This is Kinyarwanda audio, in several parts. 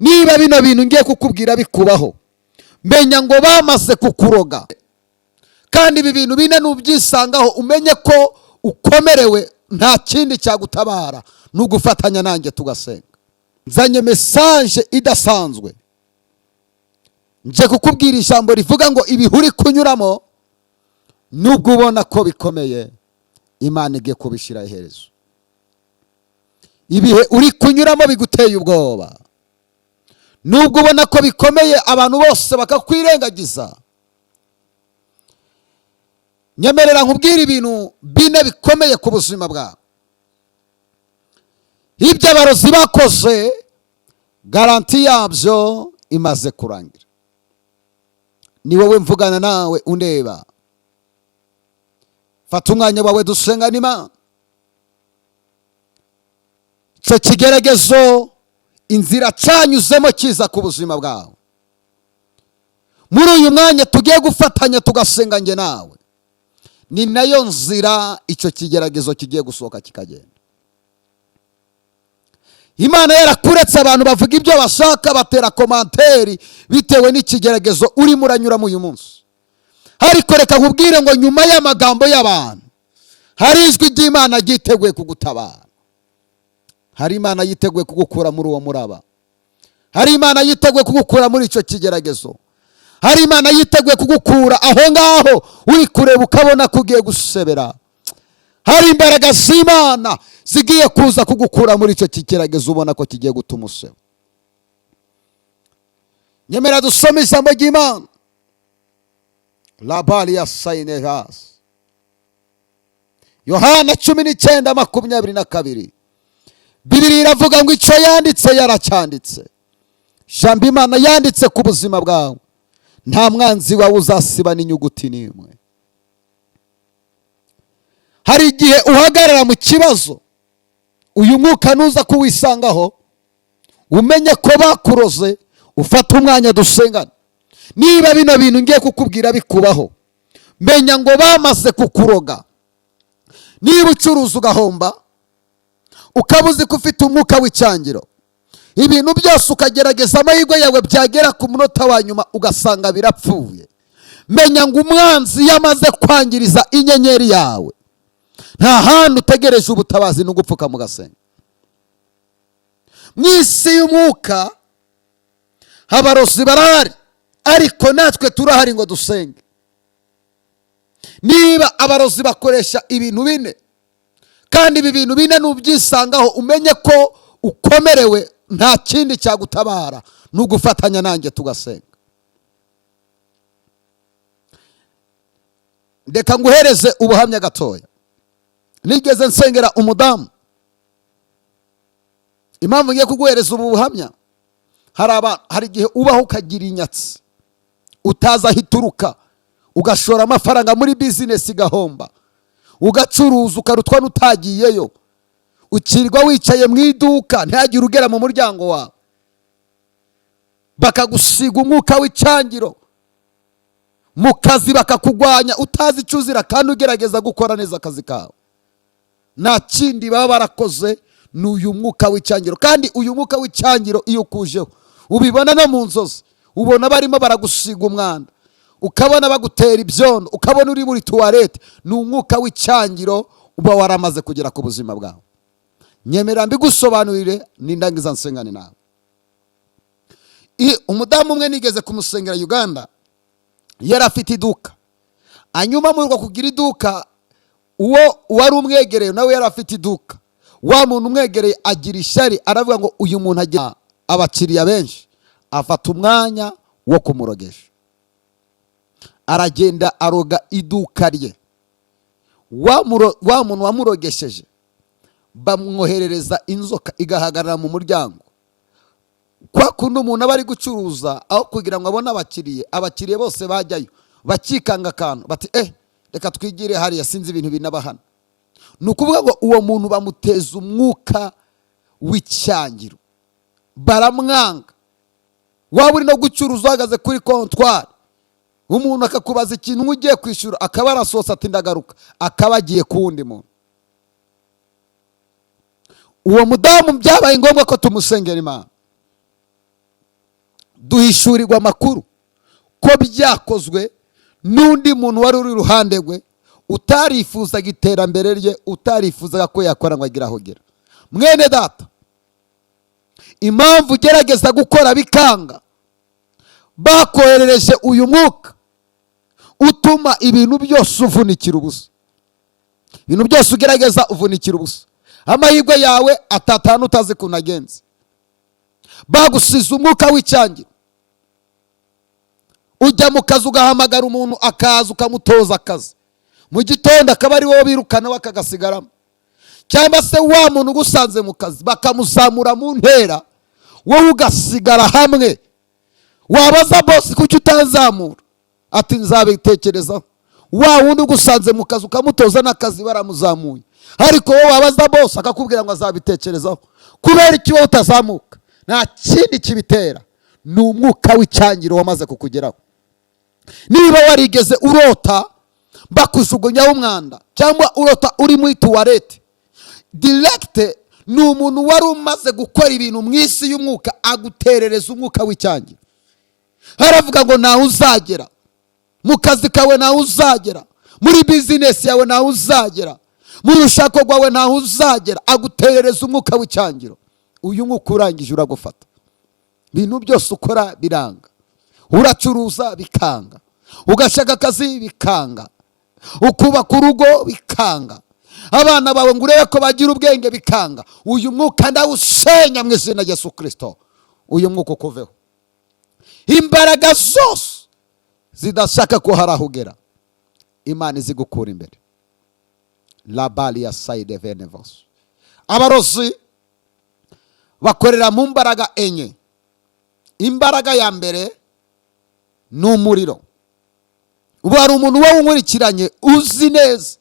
niba bino bintu ngiye kukubwira bikubaho, menya ngo bamaze kukuroga. Kandi ibi bintu bine nubyisangaho umenye ko ukomerewe, nta kindi cyagutabara nugufatanya nanjye tugasenga. Nzanye message idasanzwe, nje kukubwira ijambo rivuga ngo ibihuri kunyuramo nubwo ubona ko bikomeye, Imana igiye kubishira iherezo. Ibihe uri kunyuramo biguteye ubwoba, nubwo ubona ko bikomeye abantu bose bakakwirengagiza, nyemerera nkubwira ibintu bine bikomeye ku buzima bwawe. Ibyo abarozi bakoze, garanti yabyo imaze kurangira. Ni wowe mvugana nawe undeba, fata umwanya wawe dusengana Imana. Icyo kigeragezo inzira cyanyuzemo kiza ku buzima bwawe, muri uyu mwanya tugiye gufatanya tugasenga njye nawe, ni nayo nzira icyo kigeragezo kigiye gusohoka kikagenda. Imana yarakuretse abantu bavuga ibyo bashaka, batera komanteri bitewe n'ikigeragezo urimo uranyuramo uyu munsi. Ariko reka nkubwire ngo nyuma y'amagambo y'abantu hari ijwi ry'Imana ryiteguye kugutabara. Hari Imana yiteguye kugukura muri uwo muraba. Hari Imana yiteguye kugukura muri icyo kigeragezo. Hari Imana yiteguye kugukura aho ngaho uri kureba ukabona kugiye gusebera. Hari imbaraga z'Imana zigiye kuza kugukura muri icyo kigeragezo ubona ko kigiye gutuma useba. Nyemera dusome ijambo ry'Imana. Labali ya Sainehas, Yohana 19:22. Bibiliya iravuga ngo icyo yanditse yaracyanditse. Jambo Imana yanditse ku buzima bwawe, nta mwanzi wawe uzasiba n'inyuguti n'imwe. Hari igihe uhagarara mu kibazo, uyu mwuka nuza kuwisangaho, umenye ko bakuroze, ufata umwanya dusengana. Niba bino bintu ngiye kukubwira bikubaho, menya ngo bamaze kukuroga. Niba ucuruza ugahomba, ukabuze ko ufite umwuka w'icyangiro, ibintu byose ukagerageza amahirwe yawe, byagera ku munota wa nyuma ugasanga birapfuye, menya ngo umwanzi yamaze kwangiriza inyenyeri yawe. Nta handi utegereje ubutabazi n'ugupfuka mu gasenga. Mwisi y'umwuka abarozi barahari, ariko natwe turahari ngo dusenge. Niba abarozi bakoresha ibintu bine, kandi ibi bintu bine nubyisangaho umenye ko ukomerewe, nta kindi cyagutabara nugufatanya nanjye tugasenga. Ndeka nguhereze ubuhamya gatoya. Nigeze nsengera umudamu. Impamvu ngiye kuguhereza ubu buhamya, hari igihe ubaho ukagira inyatsi utaza ahituruka, ugashora amafaranga muri business igahomba, ugacuruza ukarutwa n'utagiyeyo, ukirwa wicaye mu iduka ntihagire ugera mu muryango wawe, bakagusiga umwuka w'icyangiro, mu kazi bakakugwanya utazi icyo uzira kandi ugerageza gukora neza akazi kawe. Nta kindi baba barakoze, ni uyu mwuka w'icyangiro. Kandi uyu mwuka w'icyangiro iyo ukujeho ubibona no mu nzozi, ubona barimo baragusiga umwanda, ukabona bagutera ibyondo, ukabona uri muri tuwarete. Ni umwuka w'icyangiro uba waramaze kugera ku buzima bwawe. Nyemera mbigusobanurire n'indangiza nsengane nawe. Umudamu umwe nigeze kumusengera Uganda, yari afite iduka. Anyuma muri kugira iduka, uwo wari umwegereye nawe yari afite iduka. Wa muntu umwegereye agira ishyari, aravuga ngo uyu muntu agira abakiriya benshi, afata umwanya wo kumurogesha. Aragenda aroga iduka rye. Wa muntu wamurogesheje bamwoherereza inzoka igahagarara mu muryango. Kwa kundi umuntu aba ari gucuruza, aho kugira ngo abone abakiriye bose bajyayo bakikanga akantu bati reka twigire hariya, sinzi ibintu binabahana. Nukuvuga ngo uwo muntu bamuteza umwuka w'icyangiro, baramwanga. Waba uri no gucuruza uhagaze kuri kontwari, umuntu akakubaza ikintu ugiye kwishyura, akaba arasohotse ati ndagaruka, akaba agiye ku wundi muntu. Uwo mudamu byabaye ngombwa ko tumusengera Imana. duhishurirwa amakuru ko byakozwe n'undi muntu wari uri iruhande rwe, utarifuzaga iterambere rye, utarifuzaga ko yakora ngo agire aho agera. Mwene data, impamvu ugerageza gukora bikanga, bakoherereje uyu mwuka utuma ibintu byose uvunikira ubusa. Ibintu byose ugerageza uvunikira ubusa. Amahirwe yawe atatanu utazi kunagenza. Bagusize umwuka w'icyangiro. Ujya mu kazi ugahamagara umuntu akaza ukamutoza akazi, mu gitondo akaba ari wowe birukana bakagasigaramo. Cyangwa se wa muntu ugusanze mu kazi bakamuzamura mu ntera, wowe ugasigara hamwe. Wabaza boss kuki utanzamura, ati nzabitekerezaho. Wa wundi ugusanze mu kazi ukamutoza n'akazi baramuzamuye, ariko wowe wabaza boss akakubwira ngo azabitekerezaho. Kubera iki wowe utazamuka? Nta kindi kibitera, ni umwuka w'icyangiro wamaze kukugeraho. Niba warigeze urota bakujugunyaho umwanda, cyangwa urota uri muri tuwarete, direct ni umuntu wari umaze gukora ibintu mu isi y'umwuka, aguterereza umwuka w'icyangiro. Haravuga ngo nawe uzagera mu kazi kawe, nawe uzagera muri business yawe, nawe uzagera mu rushako rwawe, nawe uzagera. Aguterereza umwuka w'icyangiro. Uyu mwuka urangije uragufata. Ibintu byose ukora biranga. Uracuruza bikanga, ugashaka akazi bikanga, ukubaka urugo bikanga, abana bawe ngo urebe ko bagira ubwenge bikanga. Uyu mwuka ndawusenya mu izina rya Yesu Kristo. Uyu mwuka ukuveho. Imbaraga zose zidashaka ko harahugera, Imana izigukura imbere. La balia side venevos. Abarozi bakorera mu mbaraga enye. Imbaraga ya mbere ni umuriro. Ubu hari umuntu wowe unkurikiranye uzi neza,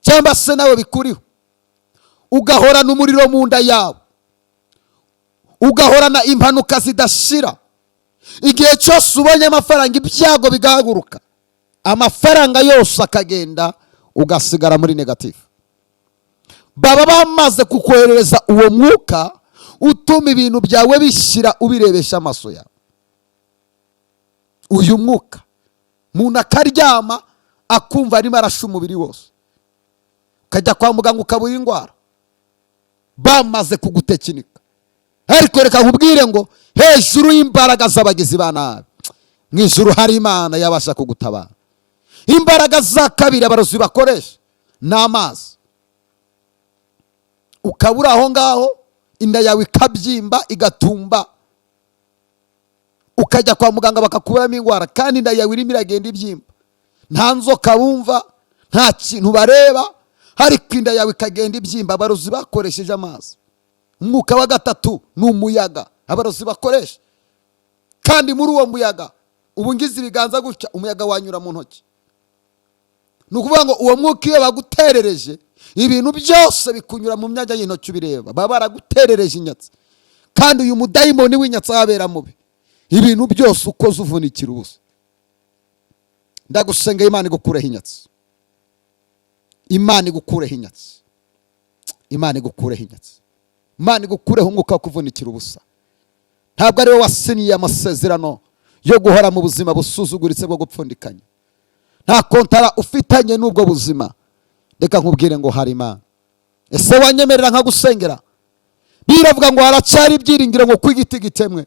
cyangwa se nawe bikuriho, ugahorana umuriro mu nda yawe, ugahorana impanuka zidashira. Igihe cyose ubonye amafaranga ibyago bigahaguruka, amafaranga yose akagenda, ugasigara muri negative. Baba bamaze kukoherereza uwo mwuka utuma ibintu byawe bishyira ubirebesha amaso yawe. Uyu mwuka umuntu akaryama akumva arimo arasha umubiri wose, ukajya kwa muganga ukabura indwara, bamaze kugutekinika. Ariko reka nkubwire ngo hejuru y'imbaraga z'abagizi ba nabi, mu ijuru hari Imana yabasha kugutabara. Imbaraga za kabiri abarozi bakoresha ni amazi. Ukabura aho ngaho, inda yawe ikabyimba igatumba, ukajya kwa muganga bakakuburamo indwara, kandi inda yawe irimo iragenda ibyimba. Nta nzoka bumva, nta kintu bareba, ariko inda yawe ikagenda ibyimba. Abarozi bakoresheje amazi. Umwuka wa gatatu ni umuyaga abarozi bakoresha, kandi muri uwo muyaga ubu ngize ibiganza gutya, umuyaga wanyura mu ntoki. Ni ukuvuga ngo uwo mwuka iyo baguterereje, ibintu byose bikunyura mu myanya y'intoki ubireba. Baba baraguterereje inyatsi, kandi uyu mudayimoni w'inyatsi abera mubi. Ibintu byose ukoze uvunikira ubusa. Ndagusenga Imana igukureho inyatsi. Imana igukureho inyatsi. Imana igukureho inyatsi. Imana igukureho umwuka wo kuvunikira ubusa. Ntabwo ari wowe wasinyiye amasezerano yo guhora mu buzima busuzuguritse bwo gupfundikanya. Nta kontara ufitanye n'ubwo buzima. Reka nkubwire ngo hari Imana. Ese wanyemerera nkagusengera? Biravuga ngo haracyari ibyiringiro ngo kw'igiti gitemwe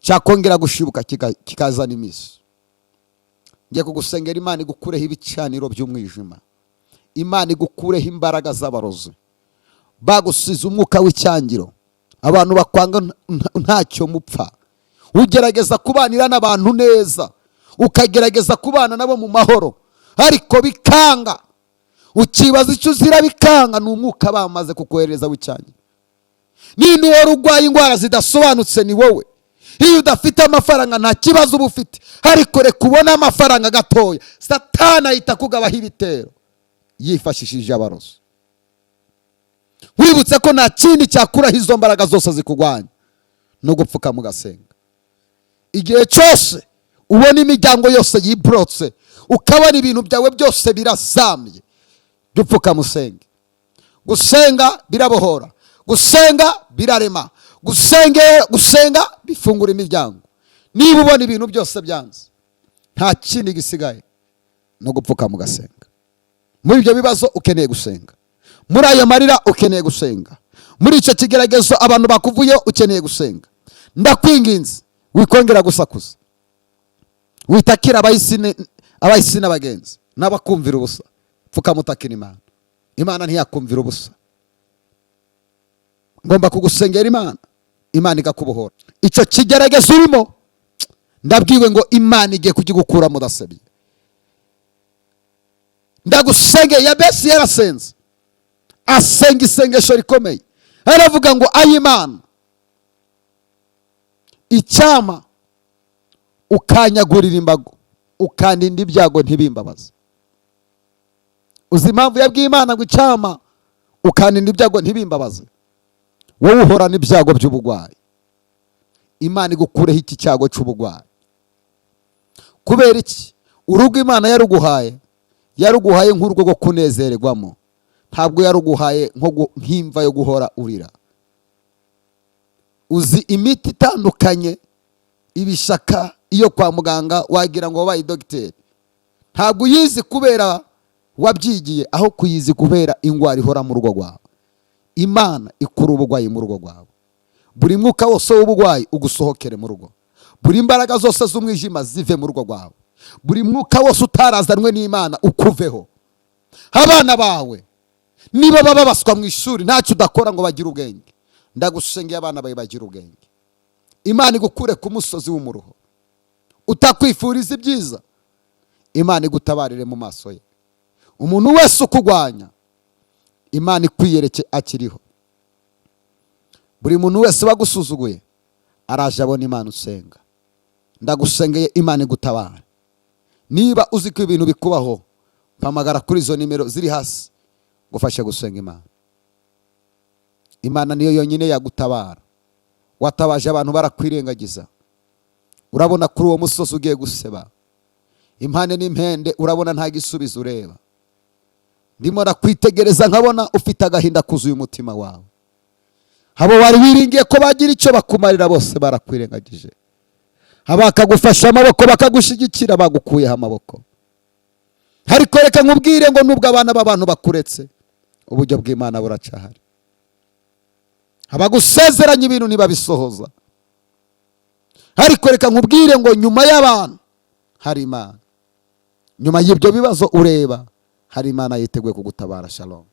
cyakongera gushibuka kikazana imizi. Ngiye kugusengera Imana igukureho ibicaniro by'umwijima. Imana igukureho imbaraga z'abarozi bagusize umwuka w'icyangiro. Abantu bakwanga ntacyo mupfa. Ugerageza kubanira n'abantu neza, ukagerageza kubana nabo mu mahoro, ariko bikanga. Ukibaza icyo uzira bikanga, ni umwuka bamaze kukohereza w'icyangiro. Ninde wari urwaye indwara zidasobanutse? Ni wowe. Iyo udafite amafaranga nta kibazo uba ufite, ariko reka ubona amafaranga gatoya, Satani ahita kugabaho ibitero yifashishije abarozi. Wibutse ko nta kindi cyakuraho izo mbaraga zose zikugwanya, no gupfuka mu gasenga. Igihe cyose ubona imiryango yose yibrotse, ukabona ibintu byawe byose birazamye, dupfuka musenge. Gusenga birabohora, gusenga birarema, gusenga bifungura imiryango. Niba ubona ibintu byose byanze, nta kindi gisigaye no gupfuka mu gasenga. Muri ibyo bibazo ukeneye gusenga, muri ayo marira ukeneye gusenga, muri icyo kigeragezo abantu bakuvuyeho ukeneye gusenga. Ndakwinginze wikongera gusakuza, witakira abahisi n'abagenzi n'abakumvira ubusa. Pfuka mutakira Imana. Imana ntiyakumvira ubusa. Ngomba kugusengera Imana, Imana ikakubohora. Icyo kigeragezo urimo, ndabwiwe ngo Imana igiye kugikura mudasebye. Ndagusengeye. Yabesi yarasenze, asenga isengesho rikomeye, aravuga ngo ayi Imana, icyama ukanyagurira imbago, ukandinda ibyago ntibimbabaze. Uzi impamvu yabwiye Imana ngo icyama ukandinda ibyago ntibimbabaze? Wowe uhorana ibyago by'ubugwayi, Imana igukureho iki cyago cy'ubugwayi. Kubera iki? Urugo Imana yaruguhaye nk'urugo rwo kunezererwamo, ntabwo yaruguhaye nk'imva yo guhora urira. Uzi imiti itandukanye, ibishaka iyo kwa muganga wagira ngo wabaye dogiteri, ntabwo uyizi kubera wabyigiye, aho kuyizi kubera ingwara ihora mu rugo rwawe. Imana ikura ubugwayi mu rugo rwawe. Buri mwuka wose w'ubugwayi ugusohokere mu rugo. Buri imbaraga zose z'umwijima zive mu rugo rwawe. Buri mwuka wose utarazanwe n'Imana ukuveho. Abana bawe niba baba baswa mu ishuri, ntacyo udakora ngo bagire ubwenge, ndagusengeye abana bawe bagira ubwenge. Imana igukure ku musozi w'umuruho, utakwifuriza ibyiza, Imana igutabarire mu maso ye. Umuntu wese ukugwanya, Imana ikwiyereke akiriho. Buri muntu wese wagusuzuguye araje abona Imana usenga. Ndagusengeye Imana igutabara. Niba uzi ko ibintu bikubaho, mpamagara kuri izo nimero ziri hasi gufashe gusenga Imana. Imana niyo yonyine yagutabara. Watabaje abantu barakwirengagiza, urabona kuri uwo musozi ugiye guseba, impande n'impende urabona nta gisubizo ureba. Ndimo nakwitegereza nkabona ufite agahinda kuzuye umutima wawe. Abo wari wiringiye ko bagira icyo bakumarira bose barakwirengagije. Abakagufasha amaboko bakagushigikira bagukuyeho amaboko. Ariko reka nkubwire ngo nubwo abana b'abantu bakuretse, uburyo bw'Imana buracahari. Abagusezeranya ibintu ntibabisohoza. Ariko reka nkubwire ngo nyuma y'abantu hari Imana. Nyuma y'ibyo bibazo ureba, hari Imana yiteguye kugutabara. Shalom.